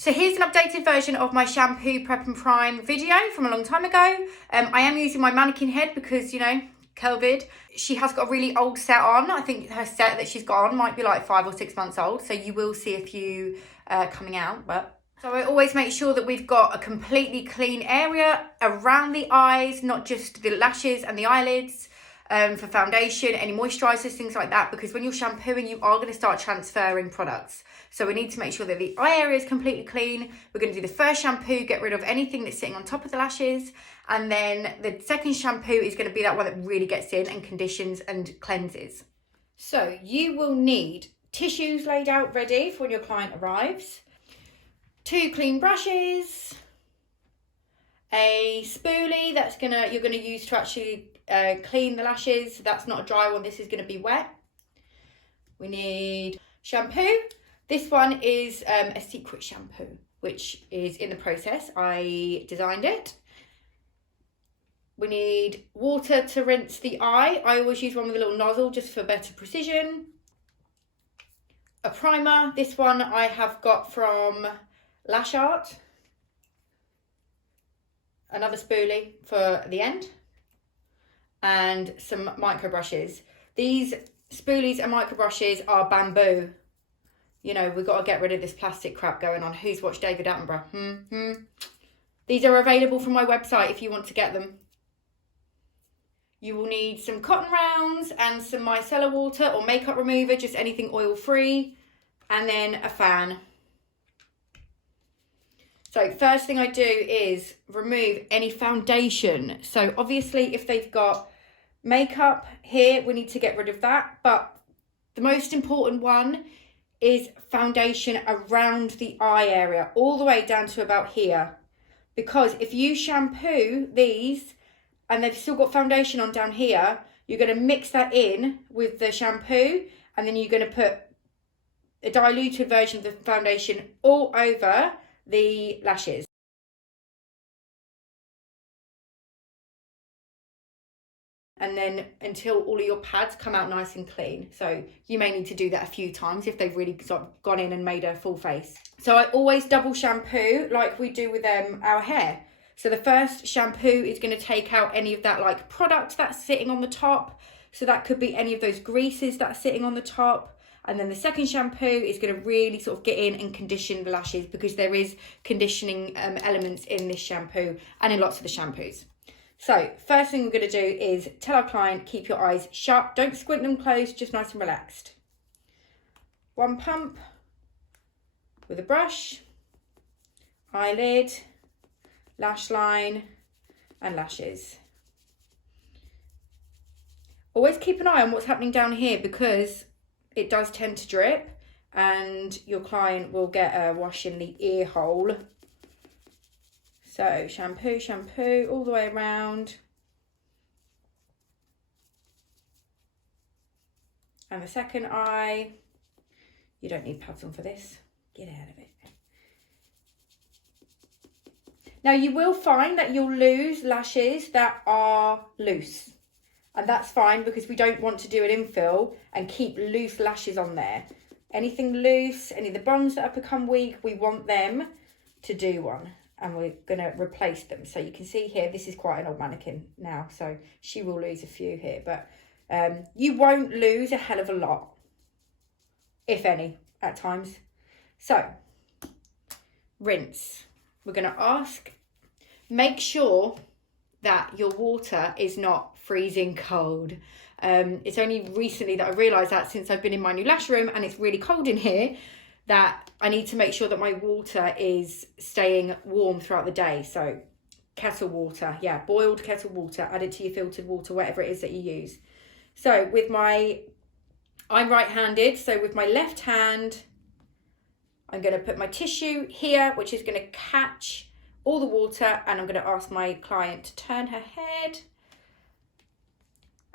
So here's an updated version of my shampoo prep and prime video from a long time ago. I am using my mannequin head because, you know, COVID. She has got a really old set on. I think her set that she's got on might be like 5 or 6 months old. So you will see a few coming out. So I always make sure that we've got a completely clean area around the eyes, not just the lashes and the eyelids. For foundation, any moisturisers, things like that, because when you're shampooing, you are going to start transferring products. So we need to make sure that the eye area is completely clean. We're going to do the first shampoo, get rid of anything that's sitting on top of the lashes. And then the second shampoo is going to be that one that really gets in and conditions and cleanses. So you will need tissues laid out ready for when your client arrives, 2 clean brushes, a spoolie you're gonna use to actually clean the lashes. That's not a dry one, this is going to be wet. We need shampoo. This one is a secret shampoo, which is in the process. I designed it. We need water to rinse the eye. I always use one with a little nozzle just for better precision. A primer. This one I have got from Lash Art. Another spoolie for the end. And some micro brushes. These spoolies and micro brushes are bamboo. You know, we've got to get rid of this plastic crap going on. Who's watched David Attenborough? These are available from my website if you want to get them. You will need some cotton rounds and some micellar water or makeup remover, just anything oil free, and then a fan. So first thing I do is remove any foundation. So obviously if they've got makeup here, we need to get rid of that. But the most important one is foundation around the eye area, all the way down to about here. Because if you shampoo these and they've still got foundation on down here, you're going to mix that in with the shampoo, and then you're going to put a diluted version of the foundation all over the lashes. And then until all of your pads come out nice and clean. So you may need to do that a few times if they've really sort of gone in and made a full face. So I always double shampoo like we do with our hair. So the first shampoo is going to take out any of that like product that's sitting on the top. So that could be any of those greases that's sitting on the top. And then the second shampoo is going to really sort of get in and condition the lashes, because there is conditioning elements in this shampoo and in lots of the shampoos. So first thing we're going to do is tell our client, keep your eyes shut. Don't squint them closed, just nice and relaxed. 1 pump with a brush, eyelid, lash line and lashes. Always keep an eye on what's happening down here, because it does tend to drip and your client will get a wash in the ear hole. So shampoo, shampoo all the way around. And the second eye, you don't need pads on for this. Get out of it. Now you will find that you'll lose lashes that are loose. And that's fine, because we don't want to do an infill and keep loose lashes on there. Anything loose, any of the bonds that have become weak, we want them to do one. And we're going to replace them. So you can see here, this is quite an old mannequin now. So she will lose a few here. But you won't lose a hell of a lot, if any, at times. So, rinse. We're going to ask, make sure that your water is not freezing cold. It's only recently that I realised that, since I've been in my new lash room and it's really cold in here, that I need to make sure that my water is staying warm throughout the day. So kettle water, yeah, boiled kettle water, add it to your filtered water, whatever it is that you use. So I'm right-handed, so with my left hand, I'm going to put my tissue here, which is going to catch all the water, and I'm going to ask my client to turn her head,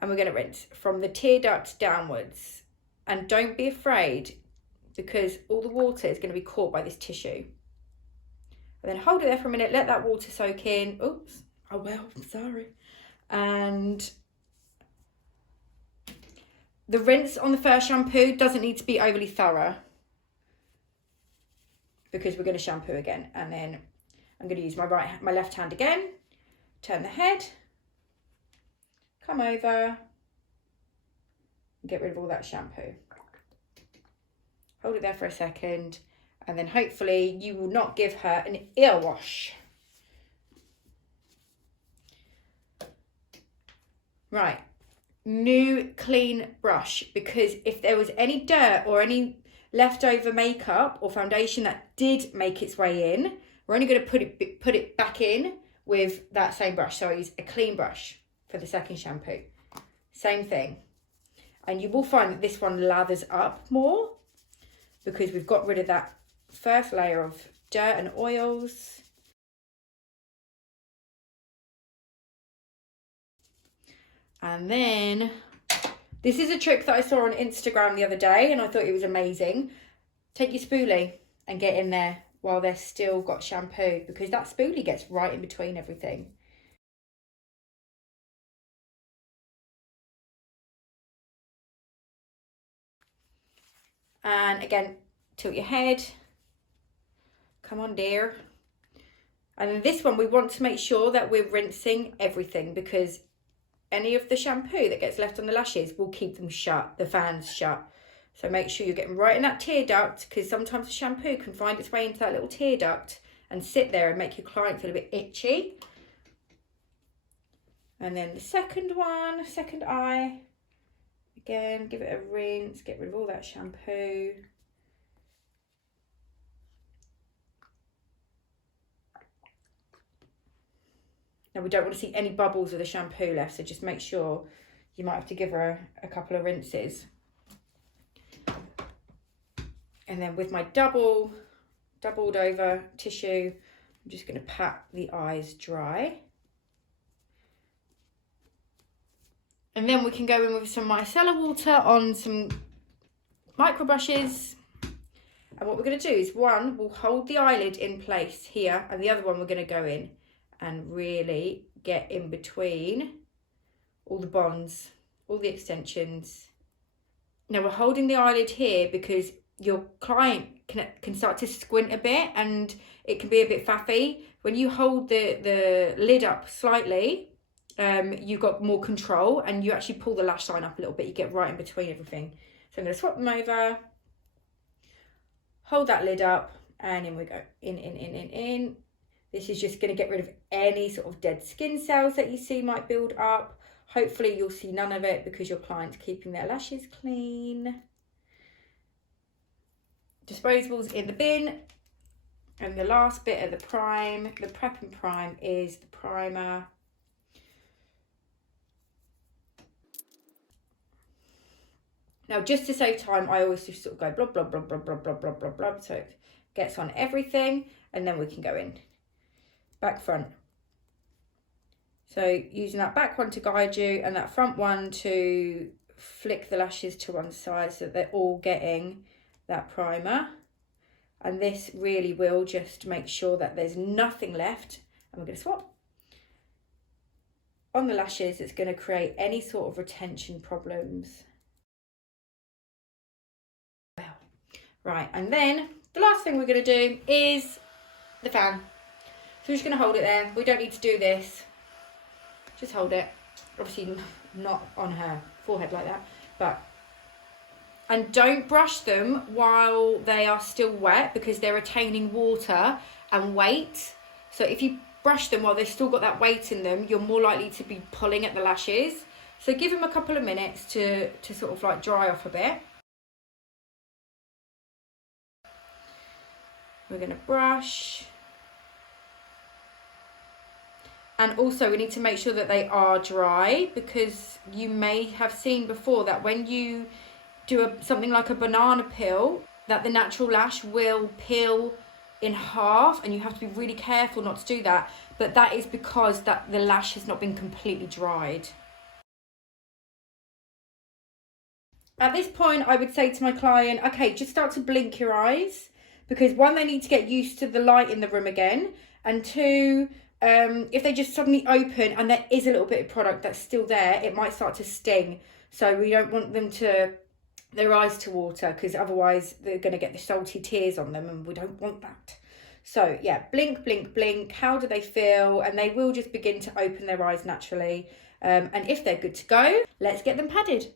and we're going to rinse from the tear duct downwards. And don't be afraid, because all the water is going to be caught by this tissue. And then hold it there for a minute, let that water soak in. Oops, oh well, I'm sorry. And the rinse on the first shampoo doesn't need to be overly thorough. because we're going to shampoo again. And then I'm going to use my left hand again, turn the head, come over, and get rid of all that shampoo. Hold it there for a second, and then hopefully you will not give her an ear wash. Right, new clean brush, because if there was any dirt or any leftover makeup or foundation that did make its way in, we're only going to put it back in with that same brush. So I use a clean brush for the second shampoo. Same thing. And you will find that this one lathers up more because we've got rid of that first layer of dirt and oils. And then this is a trick that I saw on Instagram the other day and I thought it was amazing. Take your spoolie and get in there while they're still got shampoo, because that spoolie gets right in between everything. And again, tilt your head. Come on, dear. And then this one, we want to make sure that we're rinsing everything, because any of the shampoo that gets left on the lashes will keep them shut, the fans shut. So make sure you're getting right in that tear duct, because sometimes the shampoo can find its way into that little tear duct and sit there and make your client feel a bit itchy. And then the second one, second eye. Again, give it a rinse, get rid of all that shampoo. Now we don't want to see any bubbles of the shampoo left, so just make sure you might have to give her a couple of rinses. And then with my doubled over tissue, I'm just going to pat the eyes dry. And then we can go in with some micellar water on some micro brushes. And what we're going to do is one, we'll hold the eyelid in place here, and the other one we're going to go in and really get in between all the bonds, all the extensions. Now we're holding the eyelid here because your client can start to squint a bit and it can be a bit faffy. When you hold the lid up slightly, you've got more control and you actually pull the lash line up a little bit. You get right in between everything. So I'm going to swap them over, hold that lid up, and in we go. In. This is just going to get rid of any sort of dead skin cells that you see might build up. Hopefully you'll see none of it because your client's keeping their lashes clean. Disposables in the bin. And the last bit of the prime, the prep and prime, is the primer. Now, just to save time, I always just sort of go blah, blah, blah, blah, blah, blah, blah, blah, blah. So it gets on everything, and then we can go in. Back, front. So using that back one to guide you and that front one to flick the lashes to one side so that they're all getting that primer. And this really will just make sure that there's nothing left. And we're going to swap. On the lashes, it's going to create any sort of retention problems. Right, and then the last thing we're going to do is the fan. So we're just going to hold it there. We don't need to do this. Just hold it. Obviously not on her forehead like that. And don't brush them while they are still wet because they're retaining water and weight. So if you brush them while they've still got that weight in them, you're more likely to be pulling at the lashes. So give them a couple of minutes to sort of like dry off a bit. We're going to brush. And also we need to make sure that they are dry, because you may have seen before that when you do something like a banana peel, that the natural lash will peel in half, and you have to be really careful not to do that. But that is because the lash has not been completely dried. At this point, I would say to my client, okay, just start to blink your eyes, because one, they need to get used to the light in the room again, and two, if they just suddenly open and there is a little bit of product that's still there, it might start to sting. So we don't want them to their eyes to water, because otherwise they're going to get the salty tears on them, and we don't want that. So yeah, blink, blink, blink. How do they feel? And they will just begin to open their eyes naturally. And if they're good to go, let's get them padded.